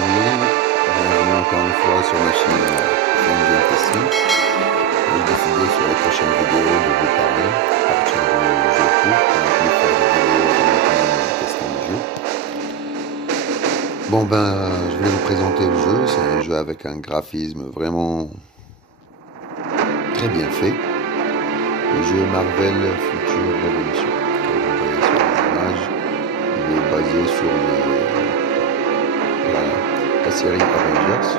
bienvenue encore une fois sur ma chaîne Game PC. J'ai décidé sur les prochaines vidéos de vous parler à partir du jeu court pour ne plus faire de vidéos uniquement testant le jeu. Bon ben, je vais vous présenter le jeu. C'est un jeu avec un graphisme vraiment très bien fait. Le jeu Marvel Future Revolution. Comme vous voyez sur les images, il est basé sur la série Avengers.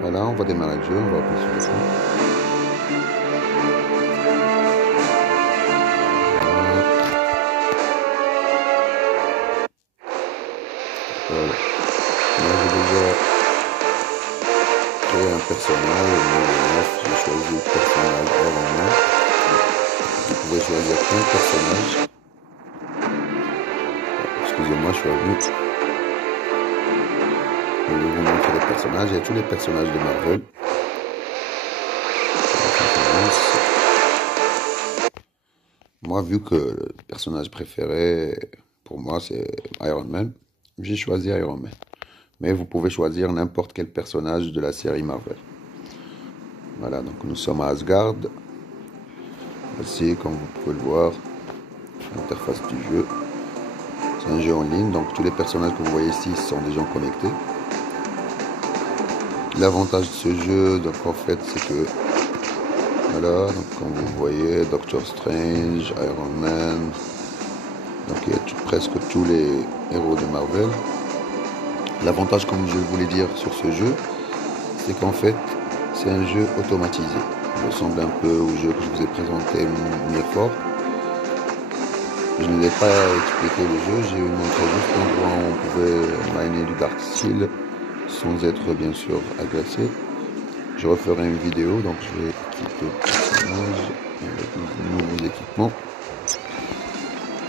Voilà, on va démarrer le jeu, on va appuyer sur l'écran. Voilà. Moi j'ai déjà créé un personnage, j'ai choisi le personnage Iron Man. Vous pouvez choisir plein de personnages. Excusez-moi, je suis revenu. Je vais vous montrer les personnages. Il y a tous les personnages de Marvel. Moi, vu que le personnage préféré pour moi c'est Iron Man, j'ai choisi Iron Man. Mais vous pouvez choisir n'importe quel personnage de la série Marvel. Voilà, donc nous sommes à Asgard. Voici, comme vous pouvez le voir, l'interface du jeu. C'est un jeu en ligne, donc tous les personnages que vous voyez ici sont des gens connectés. L'avantage de ce jeu, donc en fait, c'est que voilà, donc comme vous voyez, Doctor Strange, Iron Man, donc il y a presque tous les héros de Marvel. L'avantage, comme je voulais dire sur ce jeu, c'est qu'en fait, c'est un jeu automatisé. Il ressemble un peu au jeu que je vous ai présenté, Mirror. Je ne vais pas expliquer le jeu, j'ai montré juste l'endroit où on pouvait miner du Dark Steel sans être bien sûr agressé. Je referai une vidéo, donc je vais équiper le personnage avec de nouveaux équipements.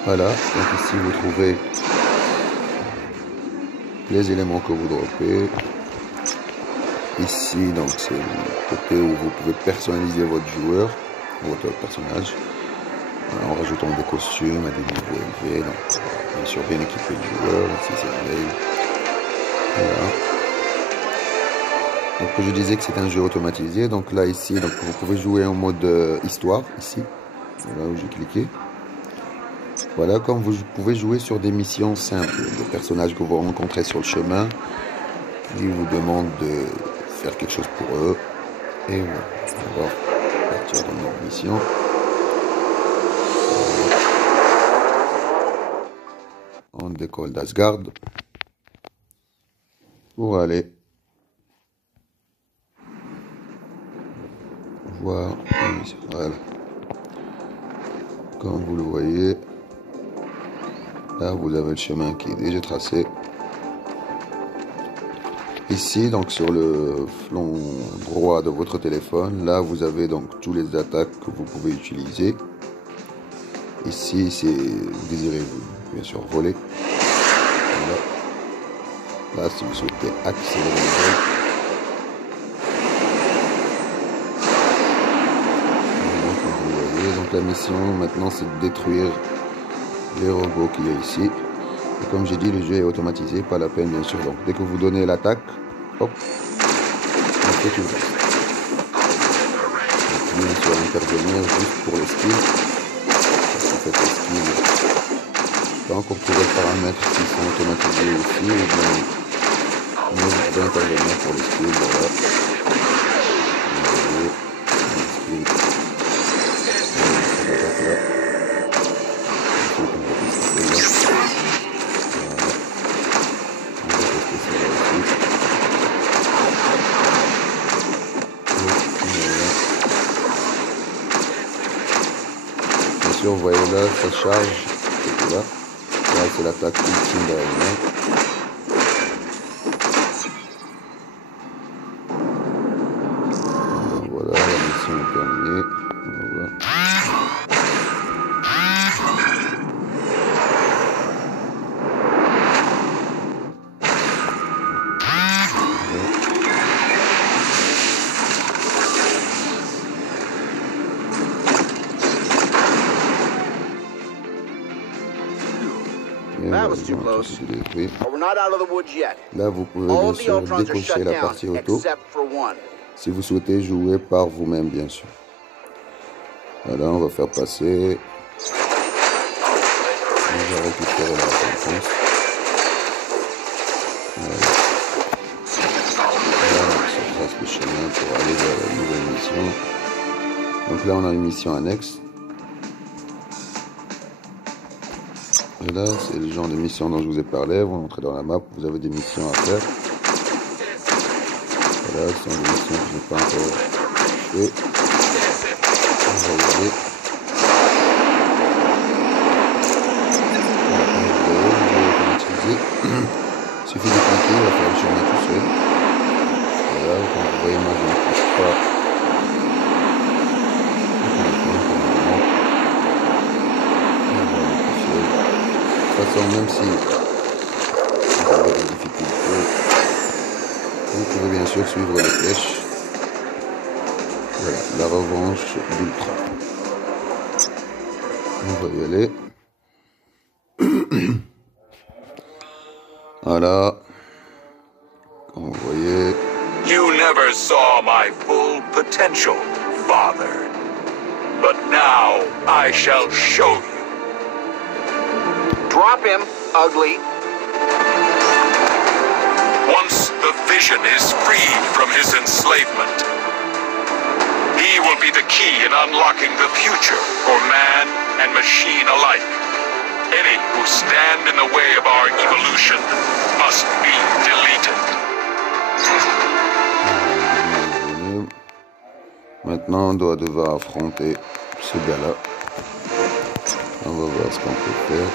Voilà, donc ici vous trouvez les éléments que vous droppez. Ici, donc c'est le côté où vous pouvez personnaliser votre joueur, votre personnage, en rajoutant des costumes à des niveaux élevés. Donc, bien sûr, bien équiper le joueur. Ici, c'est pareil. Voilà. Donc, je disais que c'est un jeu automatisé. Donc là, ici, donc, vous pouvez jouer en mode histoire, ici. Voilà où j'ai cliqué. Voilà, comme vous pouvez jouer sur des missions simples, des personnages que vous rencontrez sur le chemin. Ils vous demandent de faire quelque chose pour eux. Et voilà, on va partir dans notre mission. On décolle d'Asgard pour aller voir. Voilà. Comme vous le voyez, là vous avez le chemin qui est déjà tracé. Ici, donc sur le flanc droit de votre téléphone, là vous avez donc tous les attaques que vous pouvez utiliser. Ici, c'est vous désirez bien sûr voler. Voilà. Là, si vous souhaitez accélérer le vol. Comme vous voyez, donc la mission maintenant c'est de détruire les robots qu'il y a ici. Et comme j'ai dit, le jeu est automatisé, pas la peine bien sûr. Donc dès que vous donnez l'attaque, hop, on fait tout le reste. Donc bien sûr intervenir juste pour les skills. Parce qu'en fait les skills, donc on pourrait paramètres qui sont automatisés aussi, et bien nous vous pouvez intervenir pour les skills, voilà. Vous voyez là, ça charge, et là c'est l'attaque ultime derrière. Voilà, la mission est terminée. Voilà. That was too close. But we're not out of the woods yet. Là, vous pouvez All bien of the sûr Ultrons are décocher shut la down, partie auto except for one. si vous souhaitez jouer par vous-même, bien sûr. Voilà, on va faire passer. On va récupérer la récompense. Voilà. Là, on se trace le chemin pour aller vers la nouvelle mission. Donc là, on a une mission annexe. Et là, c'est le genre de mission dont je vous ai parlé. Vous entrez dans la map, vous avez des missions à faire. Voilà, ce sont des missions que je n'ai pas encore fait. On va y aller. Il suffit de cliquer, il va faire le chemin tout seul. Voilà, comme vous voyez, moi je ne touche pas. De toute façon, même si vous avez des difficultés, vous pouvez bien sûr suivre les flèches. Voilà, la revanche d'Ultra. On va y aller. Voilà. Comme vous voyez. You never saw my full potential, Father. But now I shall show you. Drop him, ugly. Once the Vision is freed from his enslavement, he will be the key in unlocking the future for man and machine alike. Any who stand in the way of our evolution must be deleted. Maintenant, on doit devoir affronter ce gars-là. On va voir ce qu'on peut faire.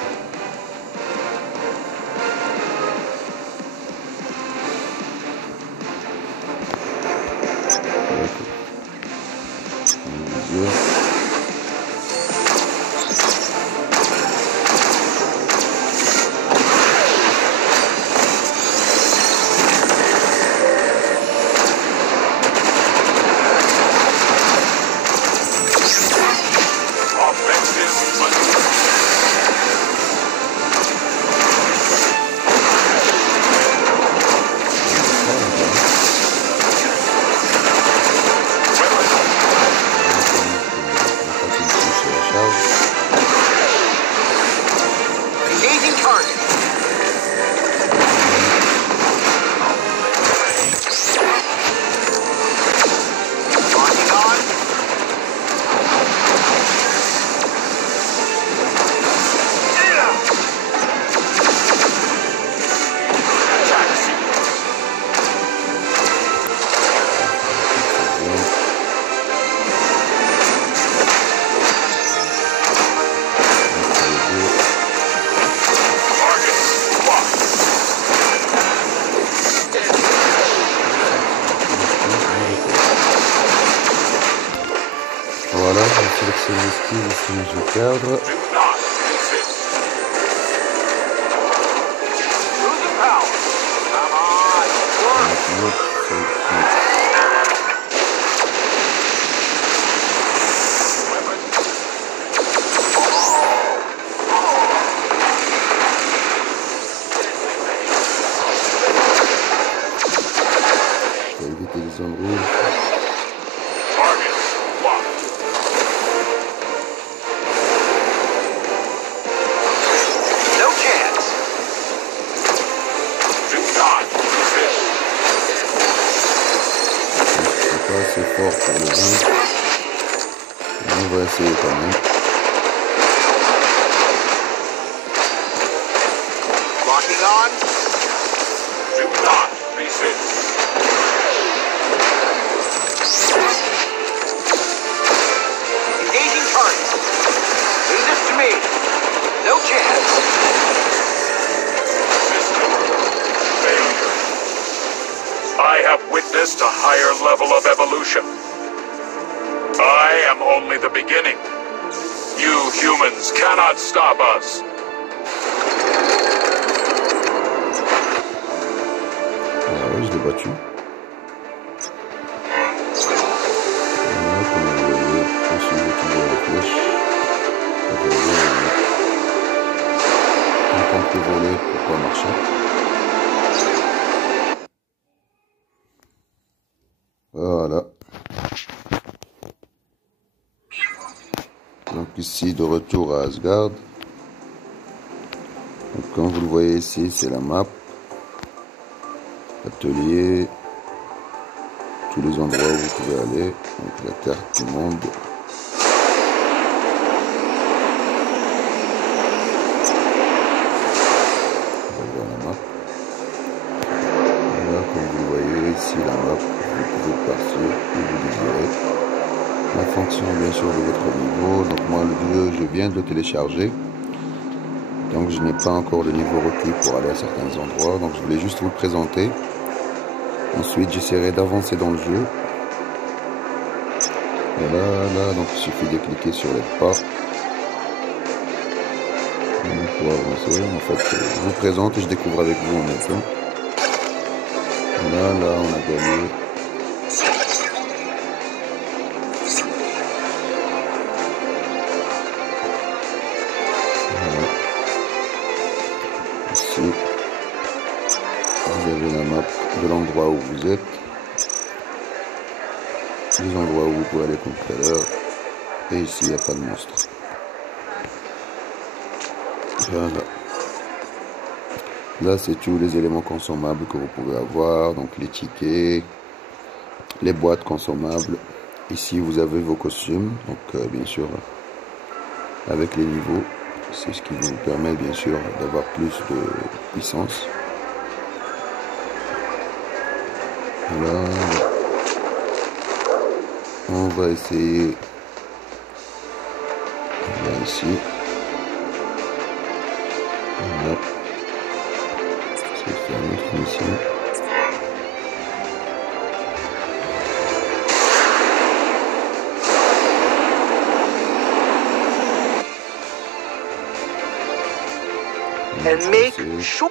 Voilà, je vais sélectionner le skill ici, je vais perdre. Je vais éviter les zones rouges. C'est fort pour le vaincre. On va essayer quand même. Locking on. Do not resist. Engaging target. Leave this to me. No chance. System failure. I have witnessed a higher level of evolution. I am only the beginning. You humans cannot stop us. Ah oui, je l'ai battu. Voilà, comme vous voyez, on suit toujours les flèches. On peut voler. pourquoi marcher. Voilà. Donc ici, de retour à Asgard. Donc, comme vous le voyez ici, c'est la map. Atelier. Tous les endroits où vous pouvez aller. Donc la carte du monde. Comme vous le voyez ici, la map, vous pouvez partir où vous désirez. En fonction bien sûr de votre niveau. Donc moi le jeu, je viens de le télécharger. Donc je n'ai pas encore de niveau requis pour aller à certains endroits. Donc je voulais juste vous le présenter. Ensuite j'essaierai d'avancer dans le jeu. Voilà, donc il suffit de cliquer sur les pas. Pour avancer. En fait, je vous présente et je découvre avec vous en même temps. Là, on a gagné. Voilà. Ici, vous avez la map de l'endroit où vous êtes. Les endroits où vous pouvez aller comme tout à l'heure. Et ici, il n'y a pas de monstre. Voilà. Là, c'est tous les éléments consommables que vous pouvez avoir. Donc, les tickets, les boîtes consommables. Ici, vous avez vos costumes. Donc, bien sûr, avec les niveaux, c'est ce qui vous permet, bien sûr, d'avoir plus de puissance. Voilà. On va essayer. Là, ici. Voilà. C'est faire notre mission. And make sure.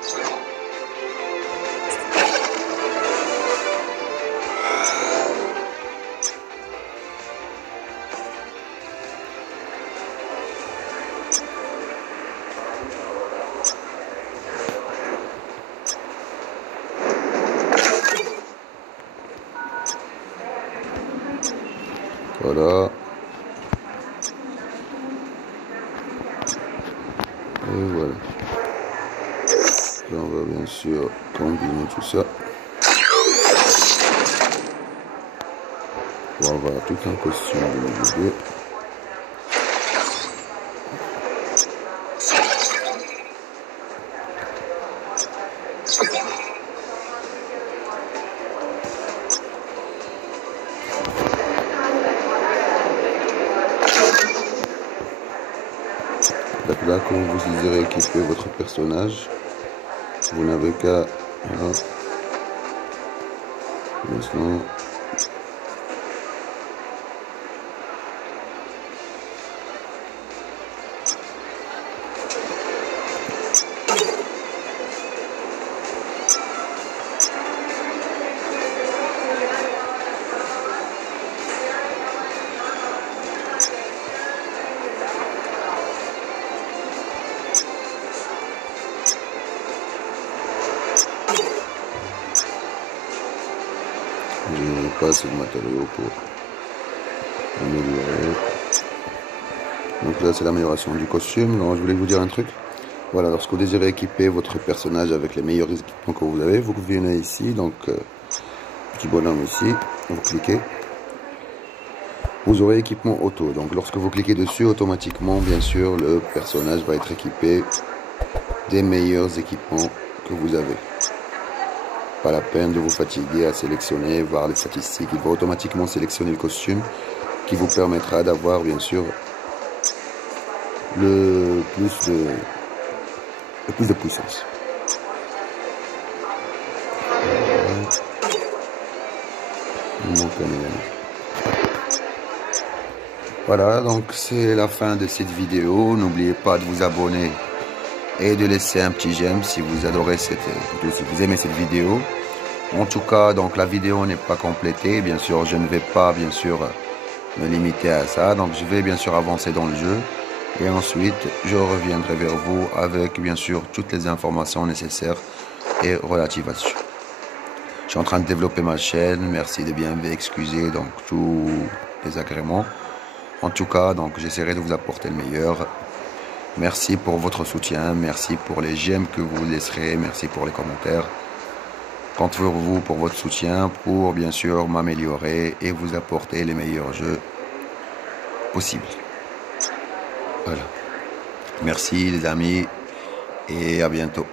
Voilà. Et voilà. Là, on va bien sûr combiner tout ça pour avoir tout un costume de niveau 2. Donc là, quand vous désirez équiper votre personnage, vous n'avez qu'à... Voilà. Maintenant... Je n'ai pas assez de matériaux pour améliorer. Donc là, c'est l'amélioration du costume. Alors, je voulais vous dire un truc. Voilà, lorsque vous désirez équiper votre personnage avec les meilleurs équipements que vous avez, vous venez ici, donc petit bonhomme ici, vous cliquez. Vous aurez équipement auto. Donc lorsque vous cliquez dessus, automatiquement, bien sûr, le personnage va être équipé des meilleurs équipements que vous avez. Pas la peine de vous fatiguer à sélectionner, voir les statistiques. Il va automatiquement sélectionner le costume qui vous permettra d'avoir bien sûr le plus de puissance. Voilà, donc c'est la fin de cette vidéo. N'oubliez pas de vous abonner et de laisser un petit j'aime si vous adorez si vous aimez cette vidéo. En tout cas, donc la vidéo n'est pas complétée. Bien sûr, je ne vais pas bien sûr me limiter à ça. Donc je vais bien sûr avancer dans le jeu. Et ensuite, je reviendrai vers vous avec bien sûr toutes les informations nécessaires et relatives à ce. Je suis en train de développer ma chaîne. Merci de bien m'excuser donc tous les agréments. En tout cas, donc j'essaierai de vous apporter le meilleur. Merci pour votre soutien, merci pour les j'aime que vous laisserez, merci pour les commentaires. Compte sur vous pour votre soutien, pour bien sûr m'améliorer et vous apporter les meilleurs jeux possibles. Voilà. Merci les amis et à bientôt.